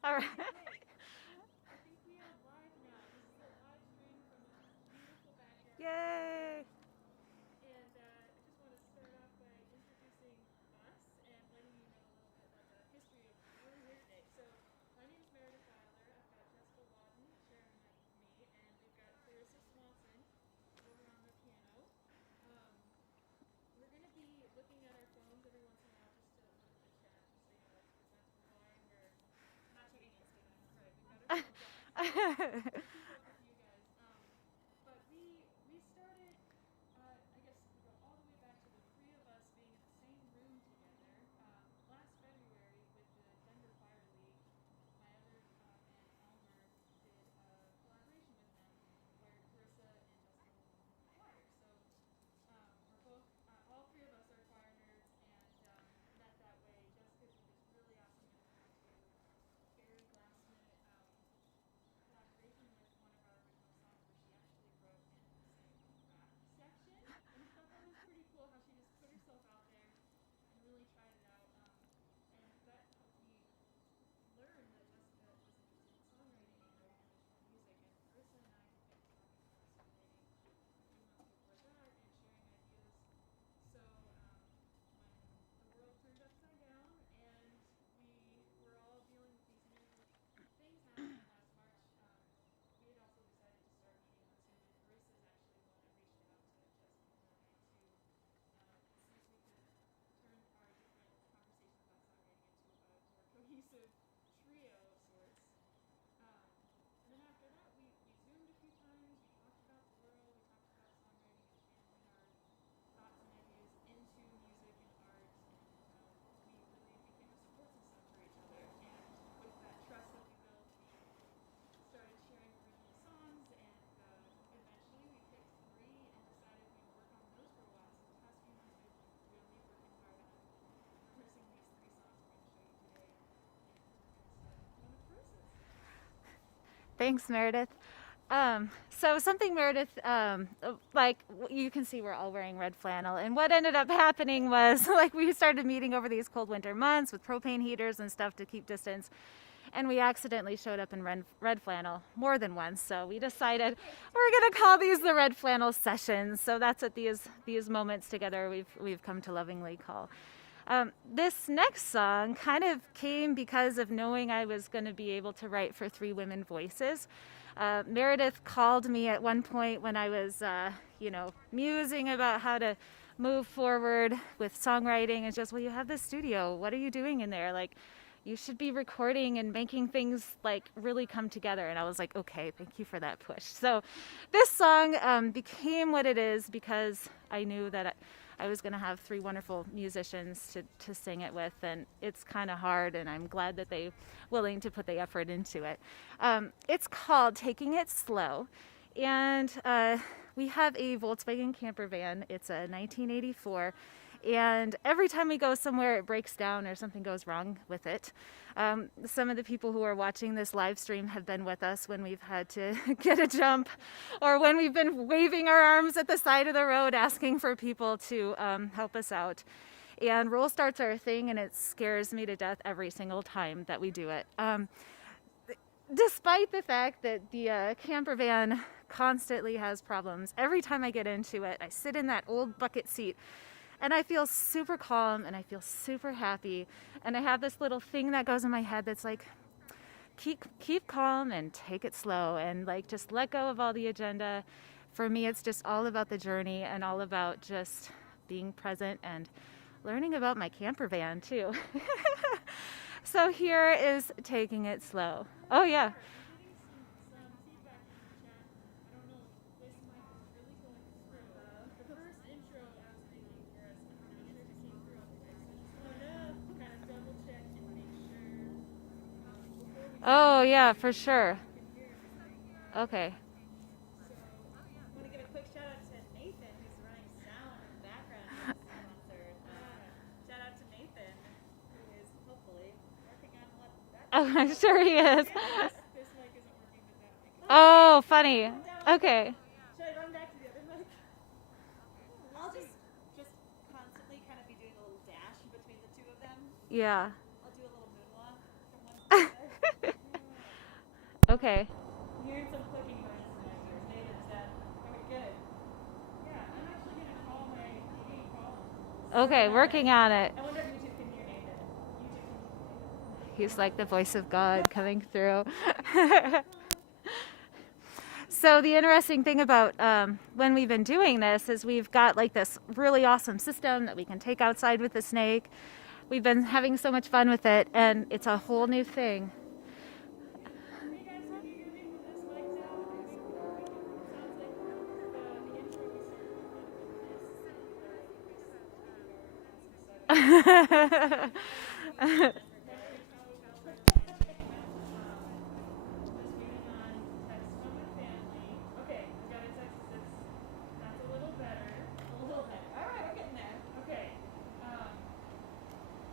All right. Okay, great. I think we are live now. This is a live stream from the beautiful backyard of our Yay. home. And I just want to start off by introducing us and letting you know a little bit about the history of why we're here today. So, my name is Meredith Eiler. I've got Jessica Wadden sharing me, and we've got Clarissa Swanson over on the piano. Um, we're going to be looking at our phones every once in a while just to look at the chat, just so you know that's why we're not too anal tonight. That's right. We've got our phones out, so we'll keep up with you guys. But we started. I guess we go all the way back to the three of us being in the same room together last February with the Denver Fire League. My other man Elmer did a collaboration with them where Clarissa and Jessica were both in the choir. So we're both, all three of us are choir nerds and met that way. Jessica did this really awesome impromptu, very last minute collaboration with one of our original songs where she actually wrote and sang the rap section. And I thought that was pretty cool how she just put herself out there and really tried it out. And that helped me learn that Jessica was interested in songwriting and writing original music. And Clarissa and I had been talking and masturbating a few months before that and sharing ideas. So when the world turned upside down and we were all dealing with these new things happening last March, we had also decided to start meeting on Zoom. And Clarissa is actually the one that reached out to Jessica and I to see if we could turn our different conversations about songwriting into a more cohesive trio of sorts. Um, and then after that, we Zoomed a few times. We talked about the world. We talked about songwriting and channeling our thoughts and ideas into music and art. And we really became a support system for each other. And with that trust that we built, we started sharing original songs. And eventually, we picked three and decided we would work on those for a while. So the past few months, we've been really working hard on rehearsing these three songs we're going to show you today. And we're going to start off one of Clarissa's. Thanks, Meredith. So something Meredith, like you can see we're all wearing red flannel. And what ended up happening was like we started meeting over these cold winter months with propane heaters and stuff to keep distance. And we accidentally showed up in red flannel more than once. So we decided we're going to call these the red flannel sessions. So that's what these moments together we've come to lovingly call. This next song kind of came because of knowing I was going to be able to write for three women voices. Meredith called me at one point when I was, musing about how to move forward with songwriting and just, well, you have this studio. What are you doing in there? Like, you should be recording and making things like really come together. And I was like, okay, thank you for that push. So this song became what it is because I knew that I was going to have three wonderful musicians to sing it with, and it's kind of hard, and I'm glad that they're willing to put the effort into it. It's called Taking It Slow, and we have a Volkswagen camper van. It's a 1984, and every time we go somewhere, it breaks down or something goes wrong with it. Some of the people who are watching this live stream have been with us when we've had to get a jump or when we've been waving our arms at the side of the road asking for people to help us out. And roll starts are a thing, and it scares me to death every single time that we do it. Despite the fact that the camper van constantly has problems, every time I get into it, I sit in that old bucket seat and I feel super calm and I feel super happy. And I have this little thing that goes in my head that's like, keep calm and take it slow and like just let go of all the agenda. For me, it's just all about the journey and all about just being present and learning about my camper van too. So here is Taking It Slow. Oh yeah. I'm getting some feedback from the chat. I don't know if this mic is really going through. The first intro I was making for us, I'm not sure if it came through okay. So I just wanted to kind of double check and make sure before we jump Oh into the yeah, for music that sure. you can hear everything. Okay. So I want to give a quick shout out to Nathan, who's running sound in the background during this concert. Shout out to Nathan, who is hopefully working on what that Oh, mic I'm is. sure he is. Yeah, this mic isn't working, but that mic is working. Oh, funny. That was good. Okay. Should I run back to the other mic? I'll just constantly kind of be doing a little dash between the two of them. Yeah. I'll do a little moonwalk from one to the other. Okay. I'm hearing some clicking noises in my ears. Nathan, is that okay? Good. Yeah, I'm actually gonna call my game call. Okay, working on it. I wonder if YouTube can hear Nathan. YouTube, can you hear Nathan? He's like the voice of God coming through. So the interesting thing about when we've been doing this is we've got like this really awesome system that we can take outside with the snake. We've been having so much fun with it, and it's a whole new thing. Hey guys, can you hear me from this mic now? It sounds like the intro we started with might have been missed. Just muting on text from my family. Okay, we got a text that says that's a little better. A little better. All right, we're getting there. Okay.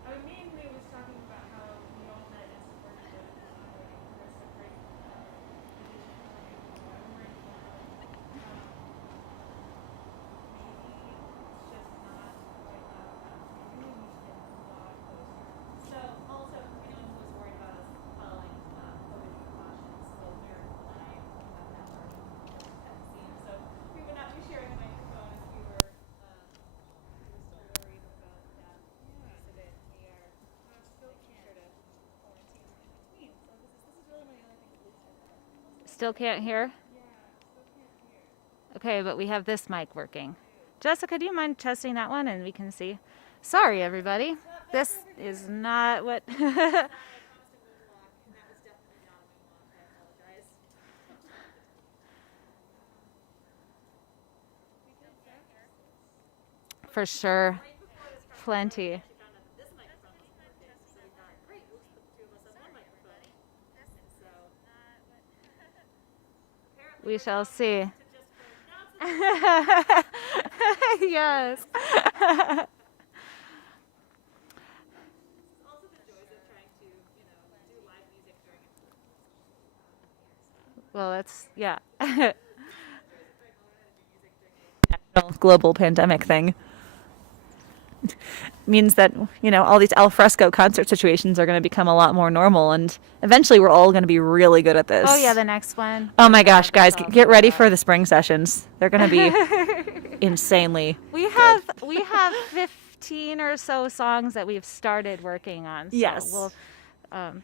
I mainly was talking about how we all met and supported the ongoing Chris, a great addition for you. I'm wearing flannel. Maybe it's just not quite loud enough. Maybe we need to get a lot closer. So also, anyone who was worried about us following COVID precautions, both Meredith and I have that work at the scene. So we would not be sharing a microphone if we were still worried about that exhibit. We are still making sure to quarantine in between. So this is really my only thing to lose right now. Still can't hear? Yeah, still can't hear. Okay, but we have this mic working. Jessica, do you mind testing that one and we can see? Sorry, everybody. This is not what. I promised a moonwalk, and that was definitely not a moonwalk. I apologize. We did practice. For sure. Right before this Plenty. we found out that this microphone wasn't working, so we thought, great, we'll just put the two of us on one microphone. And so apparently We we're shall talking see. to just for Yes. also the joys of trying to, do live music during a Well, that's, yeah. national global pandemic thing means that all these al fresco concert situations are going to become a lot more normal, and eventually we're all going to be really good at this. Oh, yeah, the next one. Oh my gosh, guys, That's all get ready that. for the spring sessions. They're going to be insanely. We have 15 or so songs that we've started working on. So Yes.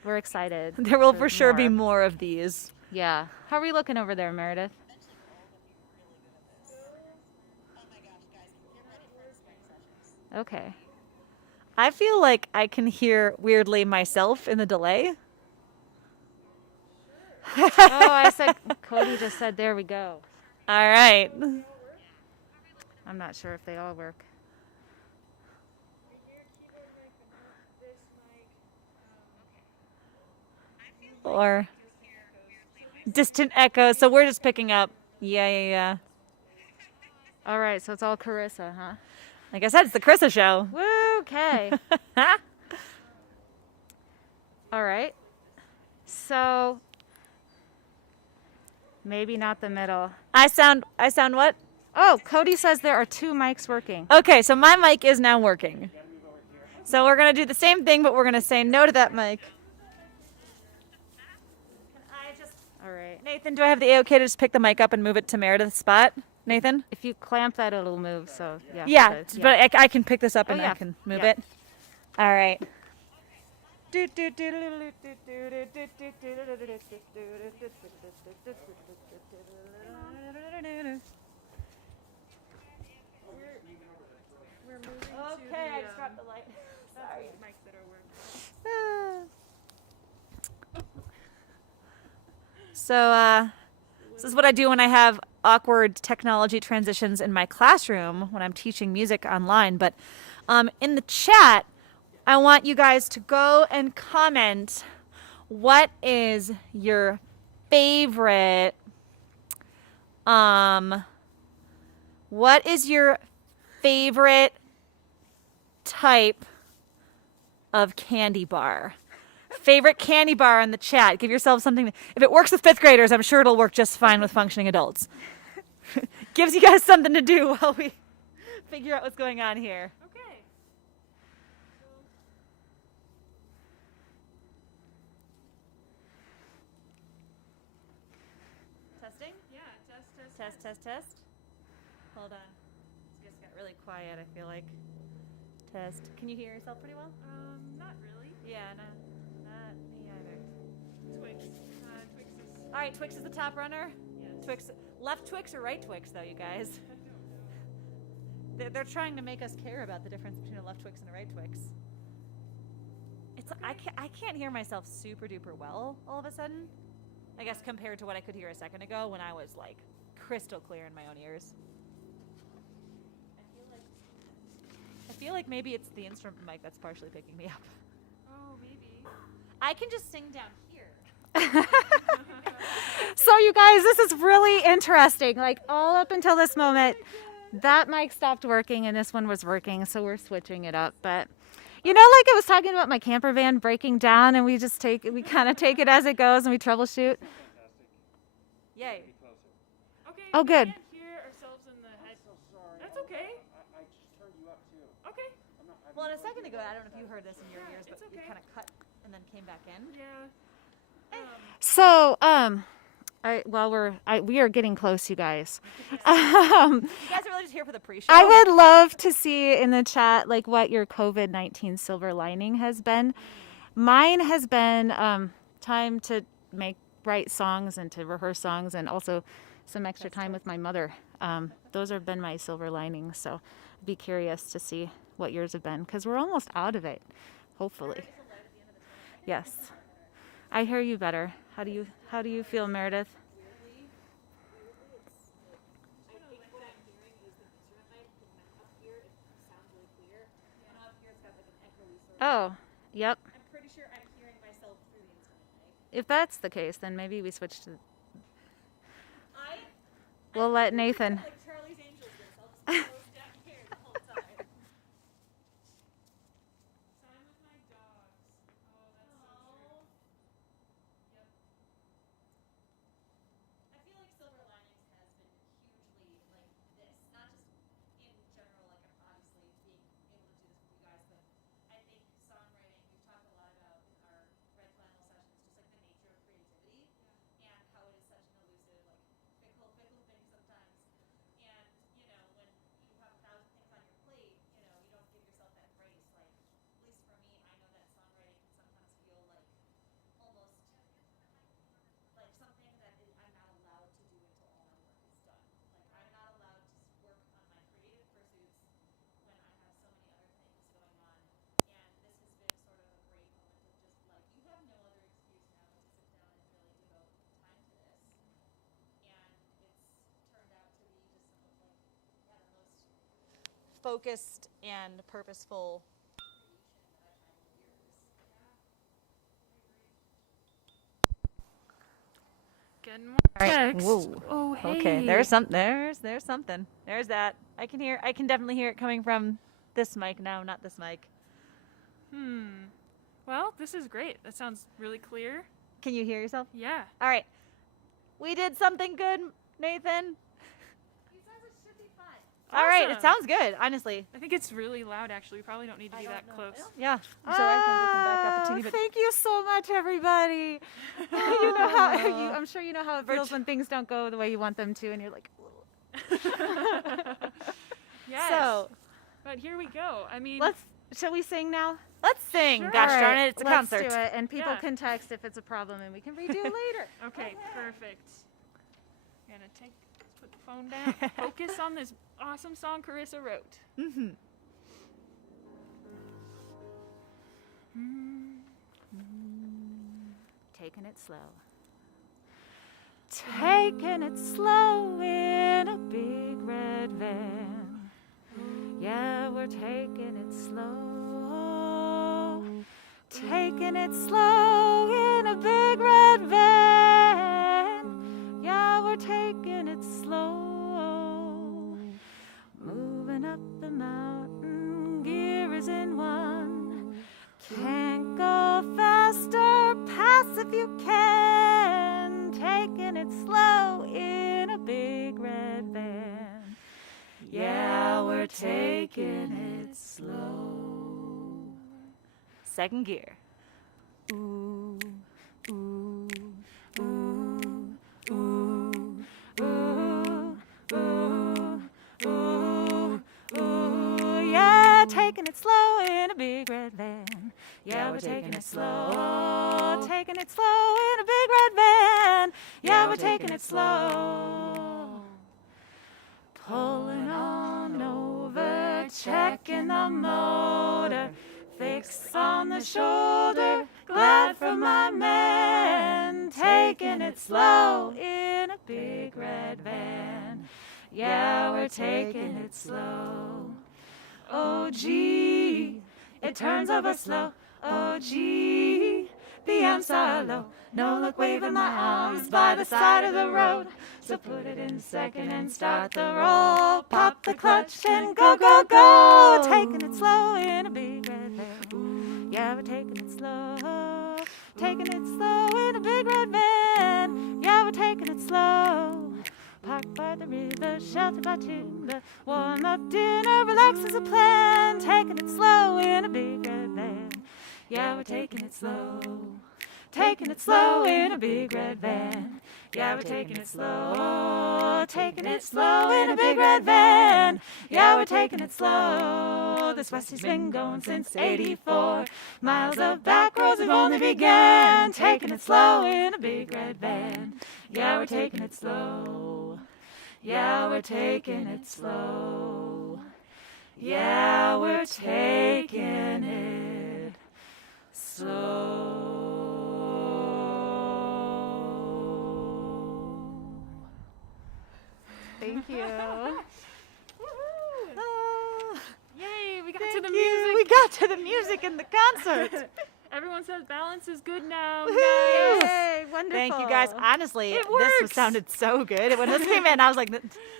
we're excited. There will for sure be more of these. Yeah. How are we looking over there, Meredith? Okay. I feel like I can hear weirdly myself in the delay. Oh, I said, Cody just said, there we go. All right. I'm not sure if they all work. Or distant echo. So we're just picking up. Yeah. All right, so it's all Carissa, huh? Like I said, it's the Carissa show. Woo, okay. All right. So maybe not the middle. I sound what? Oh, Cody says there are 2 mics working. Okay, so my mic is now working. So we're going to do the same thing, but we're going to say no to that mic. All right. Nathan, do I have the A-OK to just pick the mic up and move it to Meredith's spot? Nathan? If you clamp that, it'll move. So yeah. Yeah, good, but I can pick this up and yeah. I can move Yeah. it. All right. We're moving Okay, to I just dropped the light. Sorry. mics that are working. So, this is what I do when I have awkward technology transitions in my classroom when I'm teaching music online. But in the chat, I want you guys to go and comment what is your favorite type of candy bar? Favorite candy bar in the chat. Give yourself something. If it works with 5th graders, I'm sure it'll work just fine with functioning adults. Gives you guys something to do while we figure out what's going on here. Okay. Test, test, test. Hold on. It just got really quiet, I feel like. Test. Can you hear yourself pretty well? Not really. Yeah, no. Not me either. Twix. Twix is. All right, Twix is the top runner. Yes. Twix, left Twix or right Twix, though, you guys? I don't know. They're trying to make us care about the difference between a left Twix and a right Twix. It's I can't hear myself super duper well all of a sudden. I guess compared to what I could hear a second ago when I was like crystal clear in my own ears. I feel like maybe it's the instrument mic that's partially picking me up. Oh, maybe. I can just sing down here. So you guys, this is really interesting. Like all up until this moment, that mic stopped working and this one was working, so we're switching it up. But you know, like I was talking about my camper van breaking down, and we kind of take it as it goes, and we troubleshoot. Yay. Okay. Oh, we good. can't hear ourselves in the head. So sorry. That's okay. I just turned you up too. Okay. Well, a second ago, I don't know if you heard this in your ears, but it's it okay. kind of cut and then came back in. Yeah. So, we are getting close, you guys. You guys are really just here for the pre-show. I would love to see in the chat like what your COVID-19 silver lining has been. Mine has been time to write songs and to rehearse songs, and also some extra time with my mother. Those have been my silver linings. So I'd be curious to see what yours have been, because we're almost out of it, hopefully. Yes, I hear you better. How do you feel, Meredith? Oh, yep. I'm pretty sure I'm hearing myself through the instrument mic. If that's the case, then maybe we switch to. We'll let Nathan. Like Charlie's Angels this. I'll just close down here the whole time. Time with my dogs. Oh, that's so true. Yep. I feel like Silver Linings has been hugely like this, not just in general, like I'm obviously being able to do this with you guys, but I think songwriting, we've talked a lot about in our Red Flannel sessions, just like the nature of creativity and how it is such an elusive, like fickle thing sometimes. And, you know, when you have 1,000 things on your plate, you know, you don't give yourself that grace. Like, at least for me, I know that songwriting can sometimes feel like almost like something that I'm not allowed to do until all my work is done. Like I'm not allowed to work on my creative pursuits when I have so many other things going on. And this has been sort of a great moment of just like you have no other excuse now but to sit down and really devote time to this. And it's turned out to be just some of like the most focused and purposeful creation that I've had in years. Getting more All right. text. Whoa. Oh, hey. Okay, there's something. There's that. I can definitely hear it coming from this mic now, not this mic. Well, this is great. That sounds really clear. Can you hear yourself? Yeah. All right. We did something good, Nathan. He says it should be fun. All right, it Awesome. sounds good, honestly. I think it's really loud, actually. We probably don't need to be that close. Yeah. So I think we can back up a teeny bit. Thank you so much, everybody. You know how I'm sure you know how it feels when things don't go the way you want them to, and you're like. Yes. So But here we go. I mean, shall we sing now? Let's sing. Sure. Gosh All darn right, it, it's a let's concert. do it, and people Yeah. can text if it's a problem, and we can redo later. okay, perfect. I'm gonna let's put the phone down. Focus on this awesome song Carissa wrote. Mm-hmm. Taking it slow. Taking it slow in a big red van. Yeah, we're taking it slow. Taking it slow in a big red van. Yeah, we're taking it slow. Moving up the mountain, gear is in one. Can't go faster, pass if you can. Taking it slow in a big red van. Yeah, we're taking it slow. Second gear. Ooh, ooh, ooh, ooh, ooh. Yeah, we're taking it slow. Taking it slow in a big red van. Yeah, we're taking it slow. Pulling on over, checking the motor. Fix on the shoulder, glad for my man. Taking it slow in a big red van. Yeah, we're taking it slow. Oh gee, it turns over slow. Oh gee, the amps are low. No luck waving my arms by the side of the road. So put it in second and start the roll. Pop the clutch and go, go, go. Taking it slow in a big red van. Yeah, we're taking it slow. Taking it slow in a big red van. Yeah, we're taking it slow. Parked by the river, sheltered by timber. Warm up dinner, relax as a plan. Taking it slow in a big red van. Yeah, we're taking it slow. Taking it slow in a big red van. Yeah, we're taking it slow. Taking it slow in a big red van. Yeah, we're taking it slow. This Westie's been going since '84. Miles of back roads have only began. Taking it slow in a big red van. Yeah, we're taking it slow. Yeah, we're taking it slow. Yeah, we're taking it slow. Thank you. Yay, we got to the Thank music. you. We got to the music in the concert. Everyone says balance is good now. Woohoo! Nice. Yay, wonderful. Thank you guys. Honestly, It this works. sounded so good. When this came in, I was like,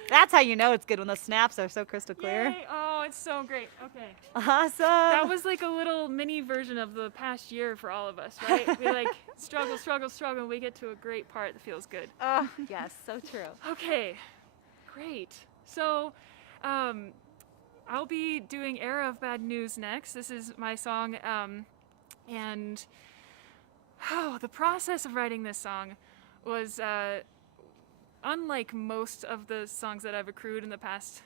that's how you know it's good, when the snaps are so crystal clear. Yay. Oh, it's so great. Okay. Awesome. That was like a little mini version of the past year for all of us, right? We like struggle, struggle, struggle, and we get to a great part that feels good. Oh, yes, so true. Okay, great. So, I'll be doing Era of Bad News next. This is my song, and the process of writing this song was unlike most of the songs that I've accrued in the past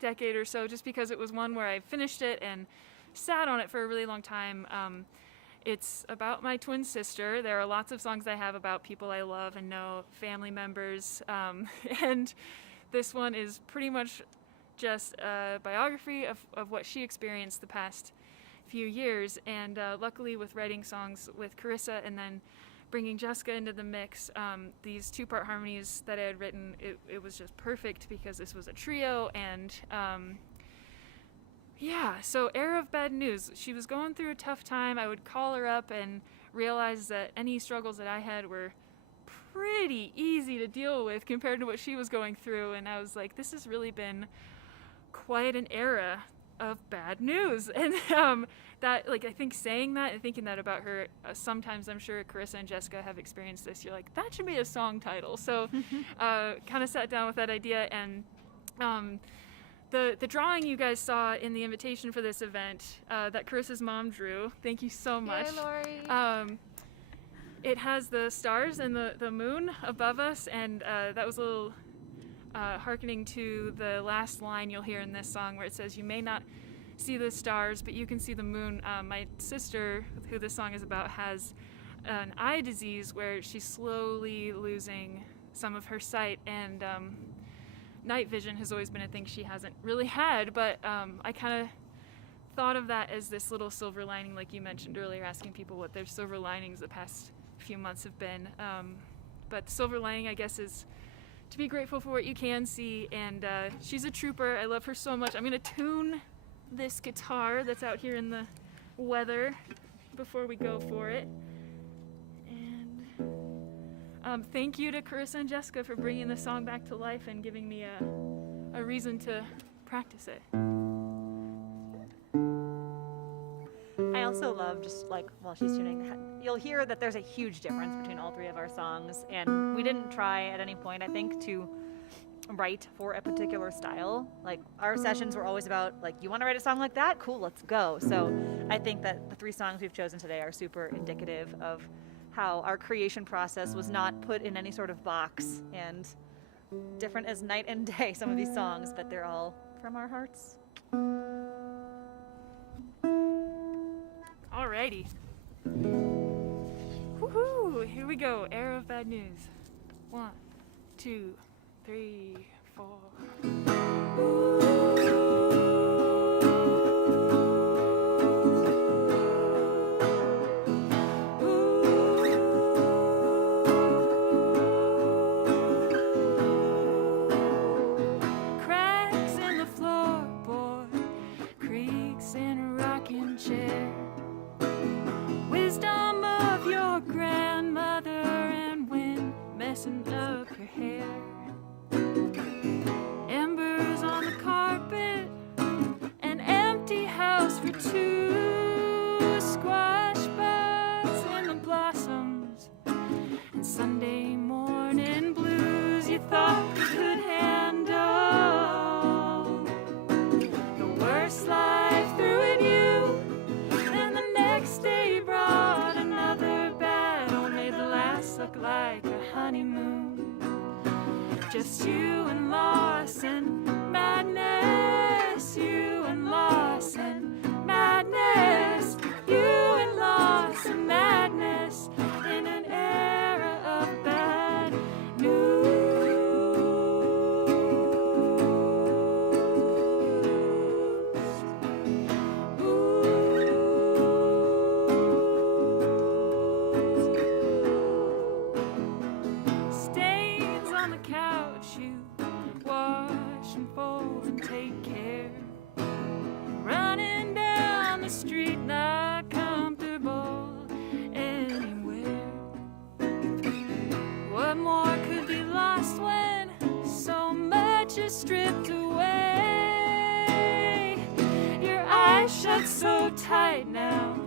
decade or so, just because it was one where I finished it and sat on it for a really long time. It's about my twin sister. There are lots of songs I have about people I love and know, family members, and this one is pretty much just a biography of what she experienced the past few years. And luckily, with writing songs with Carissa and then bringing Jessica into the mix, these two-part harmonies that I had written, it was just perfect because this was a trio. And so Era of Bad News. She was going through a tough time. I would call her up and realize that any struggles that I had were pretty easy to deal with compared to what she was going through. And I was like, this has really been quite an era of bad news. And that, like, I think saying that and thinking that about her, sometimes I'm sure Carissa and Jessica have experienced this. You're like, that should be a song title. So kind of sat down with that idea, and the drawing you guys saw in the invitation for this event that Carissa's mom drew, thank you so much. Yay, Lori. It has the stars and the moon above us, and that was a little hearkening to the last line you'll hear in this song, where it says, "You may not see the stars, but you can see the moon." My sister, who this song is about, has an eye disease where she's slowly losing some of her sight, and night vision has always been a thing she hasn't really had, but I kind of thought of that as this little silver lining, like you mentioned earlier, asking people what their silver linings the past few months have been. But the silver lining, I guess, is to be grateful for what you can see, and she's a trooper. I love her so much. I'm going to tune this guitar that's out here in the weather before we go for it. And thank you to Carissa and Jessica for bringing the song back to life and giving me a reason to practice it. I also love, just like while she's tuning, you'll hear that there's a huge difference between all three of our songs, and we didn't try at any point, I think, to write for a particular style. Like, our sessions were always about, like, you want to write a song like that? Cool, let's go. So I think that the three songs we've chosen today are super indicative of how our creation process was not put in any sort of box, and different as night and day, some of these songs, but they're all from our hearts. Alrighty. Woohoo! Here we go. Era of bad news. 1, 2, 3, 4. Cracks in the floorboard, creaks in a rocking chair. Wisdom of your grandmother and wind messing up your hair. Embers on the carpet, an empty house for two. Squash buds in the blossoms, and Sunday morning blues you thought you could handle. The worst life threw at you, and the next day brought another battle, made the last look like a honeymoon. Just you and loss and madness, you and loss and madness, you and loss and madness, in an era of bad news. Stains on the couch, you wash and fold and take care. Running down the street, not comfortable anywhere. What more could be lost when so much is stripped away? Your eyes shut so tight now.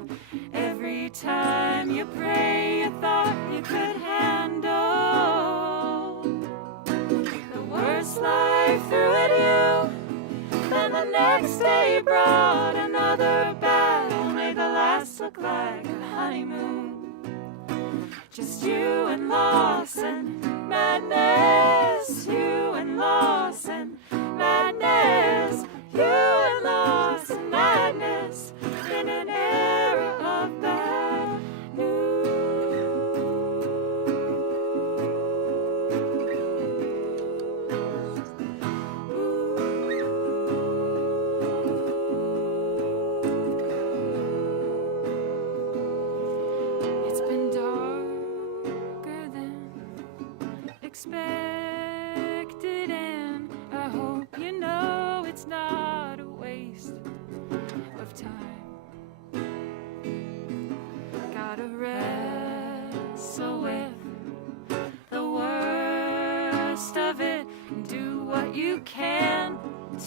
Every time you pray, you thought you could handle. The worst life threw at you, then the next day brought another battle, made the last look like a honeymoon. Just you and loss and madness, you and loss and madness, you and loss and madness, in an era of bad news. It's been darker than expected, and I hope you know it's not a waste of time. Gotta wrestle with the worst of it and do what you can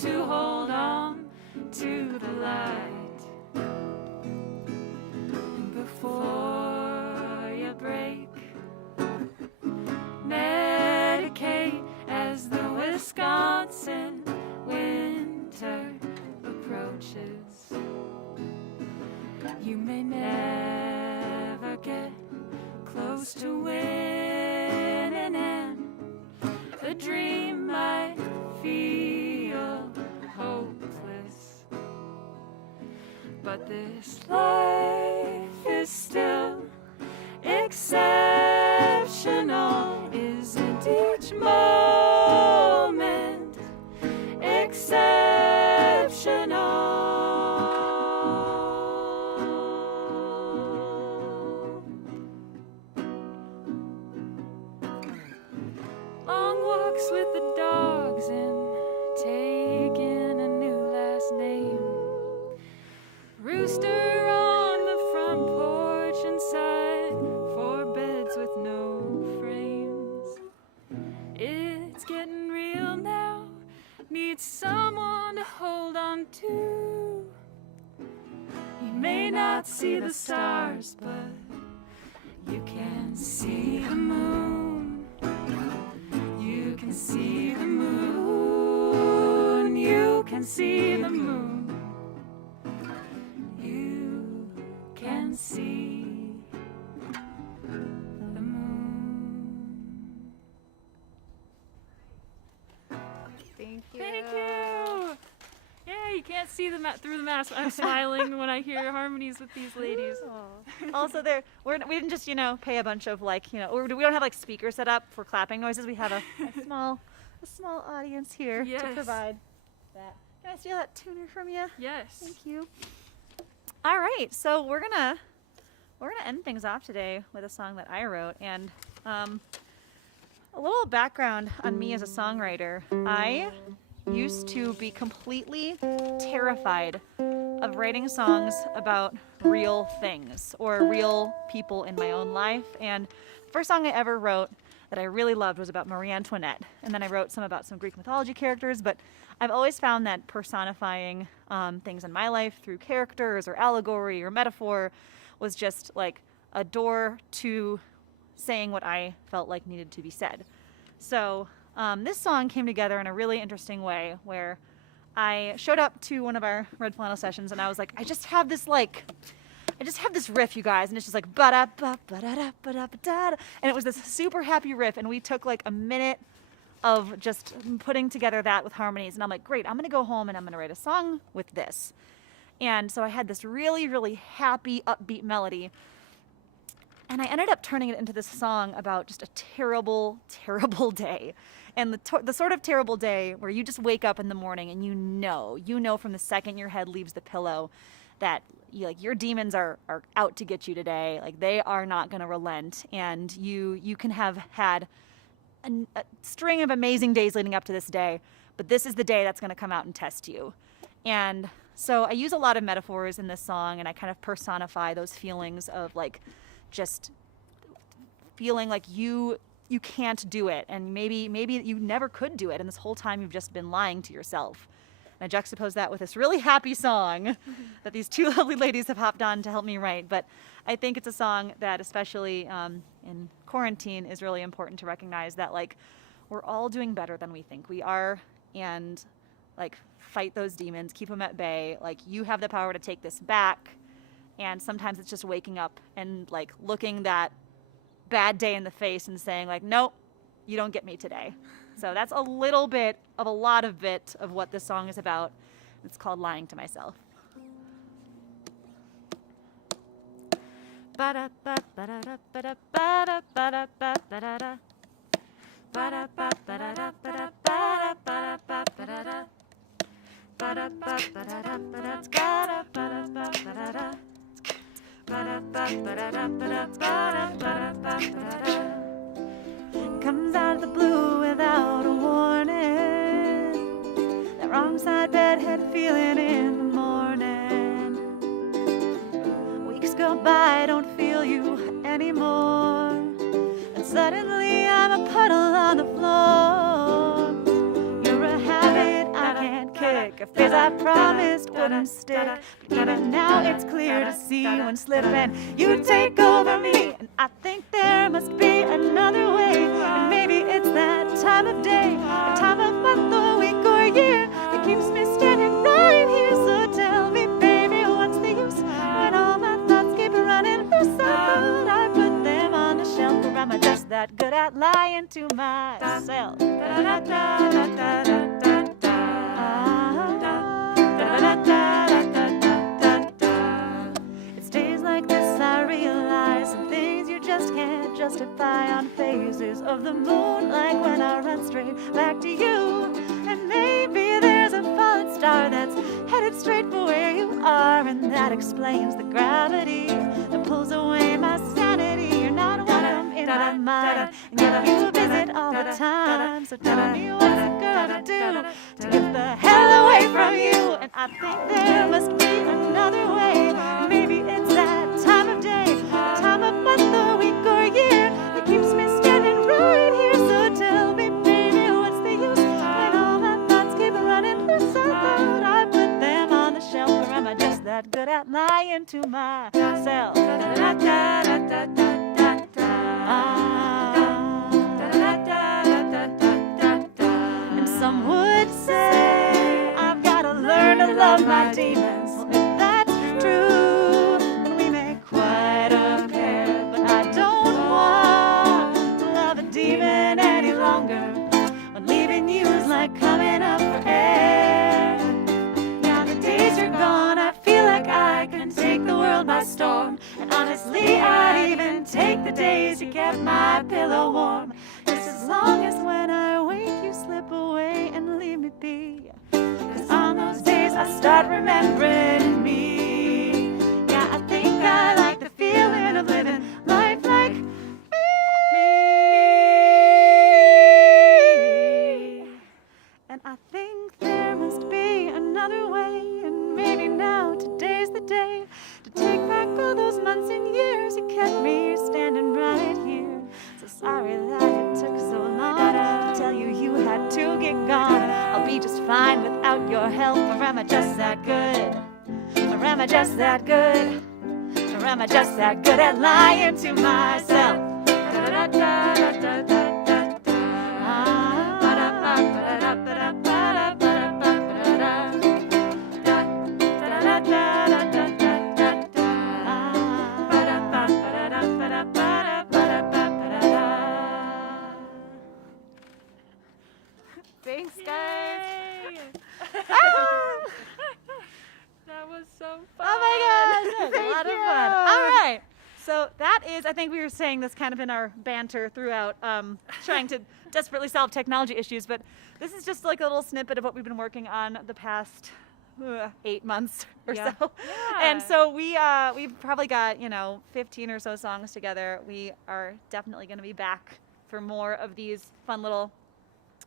to hold on to the light. And before you break, medicate as the Wisconsin winter approaches. You may never get close to winning, and the dream might feel hopeless. But this life is still exceptional, isn't each moment exceptional? Long walks with the dogs and taking a new last name. Rooster on the front porch inside, 4 beds with no frames. It's getting real now, need someone to hold on to. You may not see the stars, but you can see the moon. You can see the moon. You can see the moon. You can see the moon. Thank you. Thank you. Yay. You can't see through the mask. I'm smiling when I hear harmonies with these ladies. Also, we didn't just pay a bunch of we don't have like speakers set up for clapping noises. We have a small audience here to Yes. provide that. Can I steal that tuner from you? Yes. Thank you. All right, so we're gonna end things off today with a song that I wrote, and a little background on me as a songwriter. I used to be completely terrified of writing songs about real things or real people in my own life. And the first song I ever wrote that I really loved was about Marie Antoinette. And then I wrote some about some Greek mythology characters, but I've always found that personifying things in my life through characters or allegory or metaphor was just like a door to saying what I felt like needed to be said. So this song came together in a really interesting way where I showed up to one of our Red Flannel sessions and I was like, I just have this riff, you guys, and it's just like ba-da ba ba-da-da ba-da ba-da-da. And it was this super happy riff, and we took like a minute of just putting together that with harmonies, and I'm like, great, I'm gonna go home and I'm gonna write a song with this. And so I had this really, really happy, upbeat melody. And I ended up turning it into this song about just a terrible, terrible day. And the sort of terrible day where you just wake up in the morning and you know from the second your head leaves the pillow that your demons are out to get you today. Like, they are not going to relent. And you can have had a string of amazing days leading up to this day, but this is the day that's going to come out and test you. And so I use a lot of metaphors in this song, and I kind of personify those feelings of like just feeling like you can't do it, and maybe you never could do it, and this whole time you've just been lying to yourself. And I juxtapose that with this really happy song that these two lovely ladies have hopped on to help me write. But I think it's a song that, especially in quarantine, is really important to recognize that like we're all doing better than we think we are, and like fight those demons, keep them at bay. Like, you have the power to take this back. And sometimes it's just waking up and like looking that bad day in the face and saying like, nope, you don't get me today. So that's a little bit of what this song is about. It's called Lying to Myself. Comes out of the blue without a warning. That wrong side bedhead feeling in the morning. Weeks go by, I don't feel you anymore. And suddenly I'm a puddle on the floor. You're a habit I can't kick, a phase I promised wouldn't stick. But even now it's clear to see when slipping you take over me. And I think there must be another way. And maybe it's that time of day, a time of month or week or year that keeps me standing right here. So tell me, baby, what's the use when all my thoughts keep running loose? I thought I put them on the shelf, or am I just that good at lying to myself? It's days like this I realize some things you just can't justify on phases of the moon, like when I run straight back to you. And maybe there's a fallen star that's headed straight for where you are, and that explains the gravity that pulls away my sanity. You're not welcome in my mind, and yet you visit all the time. So tell me, what's a girl to do to get the hell away from you? And I think there must be another way. Maybe it's that time of day, a time of month or week or year that keeps me standing right here. So tell me, baby, what's the use when all my thoughts keep running loose? I thought I put them on the shelf, or am I just that good at lying to myself? And some would say I've gotta learn to love my demons. Well, if that's true, then we make quite a pair. But I don't want to love a demon any longer, when leaving you is like coming up for air. Yeah, the Honestly, I'd even take the days you kept my pillow warm. Just as long as when I wake you slip away and leave me be. 'Cause on those days I start remembering me. Yeah, I think I like the feeling of living life like me. And I think there must be another way, and maybe now today's the day to take back all those months and years you kept me standing right here. So sorry that it took so long to tell you you had to get gone. I'll be just fine without your help, or am I just that good? Or am I just that good? Or am I just that good at lying to myself? Thanks, guys. Yay! That was so fun. Oh my gosh, that was a lot of you. fun. All right. So that is, I think we were saying this kind of in our banter throughout, trying to desperately solve technology issues, but this is just like a little snippet of what we've been working on the past 8 months or Yeah. so. Yeah. And so we've probably got, 15 or so songs together. We are definitely going to be back for more of these fun little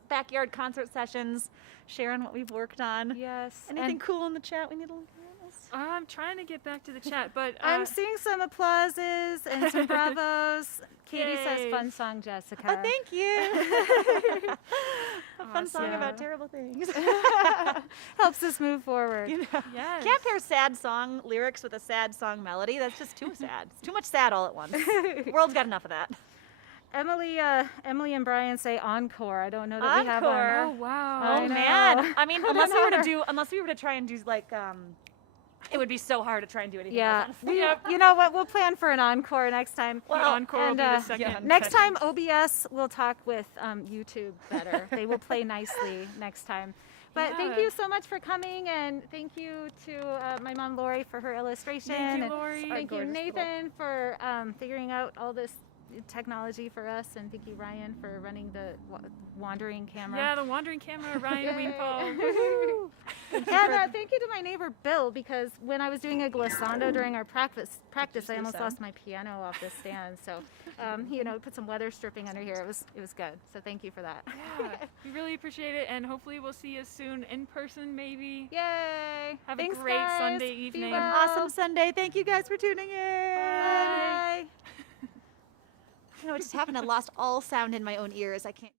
backyard concert sessions, sharing what we've worked on. Yes. Anything and cool in the chat we need to look at? I'm trying to get back to the chat, but I'm seeing some applauses and some bravos. Katie says, Yay. "Fun song, Jessica." Oh, thank you. A fun song about Awesome. terrible things. Helps us move forward. yes. Can't pair sad song lyrics with a sad song melody. That's just too sad. It's too much sad all at once. The world's got enough of that. Emily and Brian say encore. I don't know that we have Encore. Oh one. wow. Oh I know. man. I mean, unless we were to know. try and do like it would be so hard to try and do anything Yeah. else, honestly. You know what? We'll plan for an encore next time. The encore will and, be the second. yeah. Next session. time, OBS will talk with YouTube better. They will play nicely next time. But thank Yeah. you so much for coming, and thank you to my mom Lori for her illustration. Thank you, and Lori. Thank you, Gorgeous Nathan, for figuring out all this technology for us, and thank you, Ryan, for running the wandering camera. Yeah, the wandering camera, Ryan Yay. Wingfall. And thank you to my neighbor Bill, because when I was doing a glissando during our practice, I almost lost my piano off the stand. So, put some weather stripping under here. It was good. So thank you for that. Yeah, we really appreciate it, and hopefully we'll see you soon in person, maybe. Yay! Have Thanks, a great guys. Sunday Be evening. well. Awesome Sunday. Thank you guys for tuning in. Bye. You know what just happened? I lost all sound in my own ears. I can't.